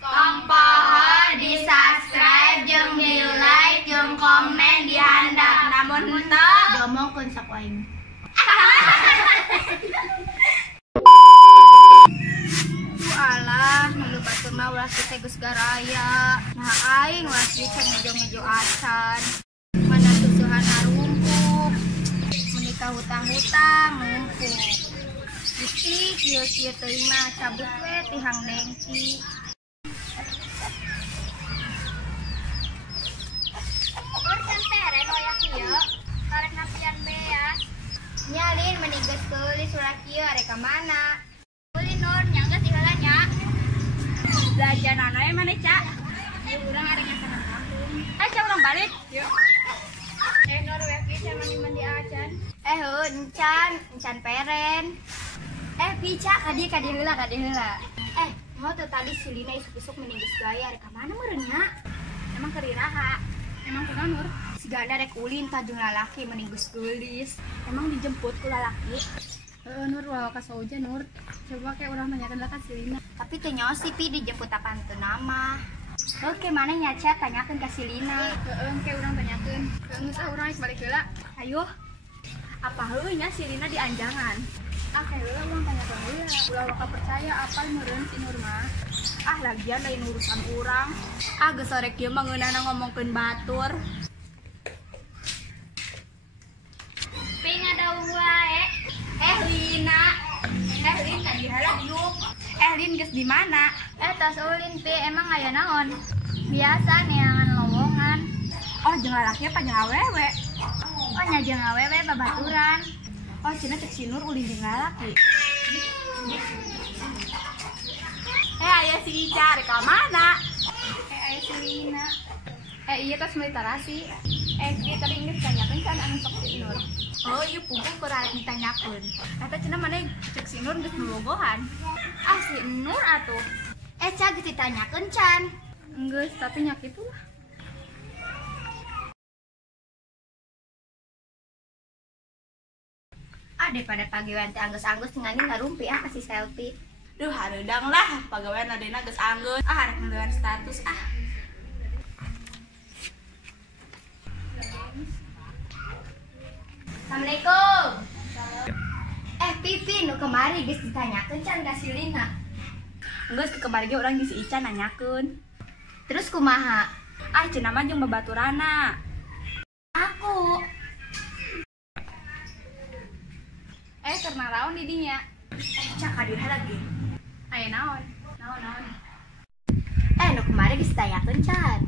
Tong poho di subscribe jeung di like jeung komen di handap. Namun teu diomongkeun sak aing. Alah, nu batur mah ulah kita geus garaya. Nah aing ulah bisa ngejo-ngejo acan. Mana susuhan harumpuk. Menikah hutang-hutang numpuk. Isi kieu-kieu teuing mah cabut we ti hang dengki. Ursan pere loyak ieu. Karek napian beas. Nyalin meni geus teulis ulah kieu are ka mana? Ulin Nur nyangga tinggalannya. Belajaran anu mana, Cak? Ieu urang are nyasanan kampung. Cak urang balik. Yuk. Nur we pisan mandi acan. Encan peren. Pica kadi heula. Mau tuh tadi si Lina isuk-isuk meni geus gaya are ka mana meureun nya? Emang keriraha. Emang kunaon Nur? Si Ganda rek ulin tajung lalaki meni geus geulis. Emang dijemput ku lalaki? Nur wae ka soja Nur. Coba kayak urang tanyakeun lah ka si Lina. Tapi teu nyaho sih Pi dijemput apaan teu nama. Oke, mana nyaca tanyakeun ka si Lina. Kayak urang tanyakeun. Geus urang balik heula. Ayo. Apa heueuh nya si Lina di anjangan? Kayak heula urang tanyakeun heula. Ulah loka percaya apal meureun si Nur mah. Lagian lain urusan urang. Geus sore kieu mah ngeunana ngomongkeun batur. Ping ada wae. Lina. Lin tadi halah yuk. Lin geus di mana? Tas ulin Pi, emang aya naon? Biasa neangan lowongan. Jeung lalaki apa jeung awewe? Nya jeung awewe babaturan. Cenah cek si Nur ulin jeung lalaki. Aya si Ica rek ka mana? Aya si Lina. Ieu tos meuli tarasi. Dia tadi geus tanyakeun kan anu sok si Nur. Ieu pungkul keur arek ditanyakeun. Eta cenah maneh cek si Nur geus bobogohan. Si Nur atuh. Ca geus ditanyakeun can. Geus, tapi nya kitu lah. Daripada pagawean teh anggeus-anggeus tinggalin ngarumpi kasih selfie. Duh, hareudang lah pagawean ladena geus anggeus. Arek ngeuleun status Assalamualaikum. Pipi nu kemari geus ditanyakeun can ka si Lina. Geus kemari ge urang di si Ica nanyakeun. Terus kumaha? Cenah mah jeung babaturana. Aku. Karena naon di dinya. Cak hadir lagi. Aya naon? Naon. Nu kemari geus ditanyakeun can.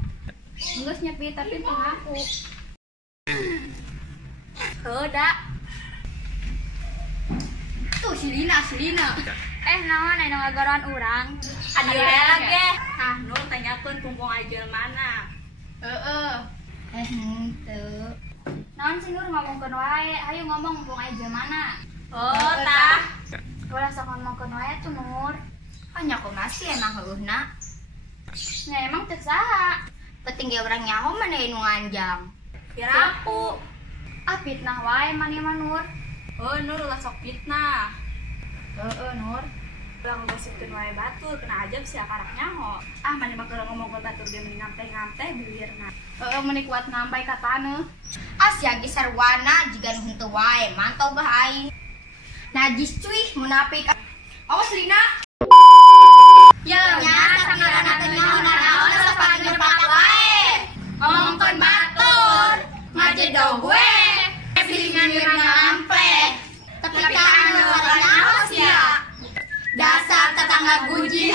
Geus nya Pi tapi teu ngaku. Heuda. Tuh si Lina. Naon anu ngagaroan urang? Hadir lagi. Nur tanyakeun pungkung ajeul mana? Henteu. Naon si Nur ngomongkeun wae? Hayu ngomong pungkung ajeul mana? Tah. Ulah sok ngomongkeun wae tuh Nur. Nya kumaha sih emang heueuhna? Nya emang teu saha. Penting ge urang nyaho maneh nu nganjang. Piraku. Fitnah wae maneh mah Nur. Nur ulah sok fitnah. Nur. Ulah ngosipkeun wae batur, kena ajab sia karak nyaho. Maneh mah keur ngomongkeun batur ge mending ngamteh-ngamteh bibirna. Meuni kuat ngampai ka taneuh. Sia ge sarwana jiga nu henteu wae, mantau gah aing. Najis cuy, munafik. Awas Lina. Ya, sangarana teh naon sapake nyepak wae. Ngomongkeun batur, ngajedog we. Silingan ngampe. Tapi anu nyaho sia. Dasar tetangga guji.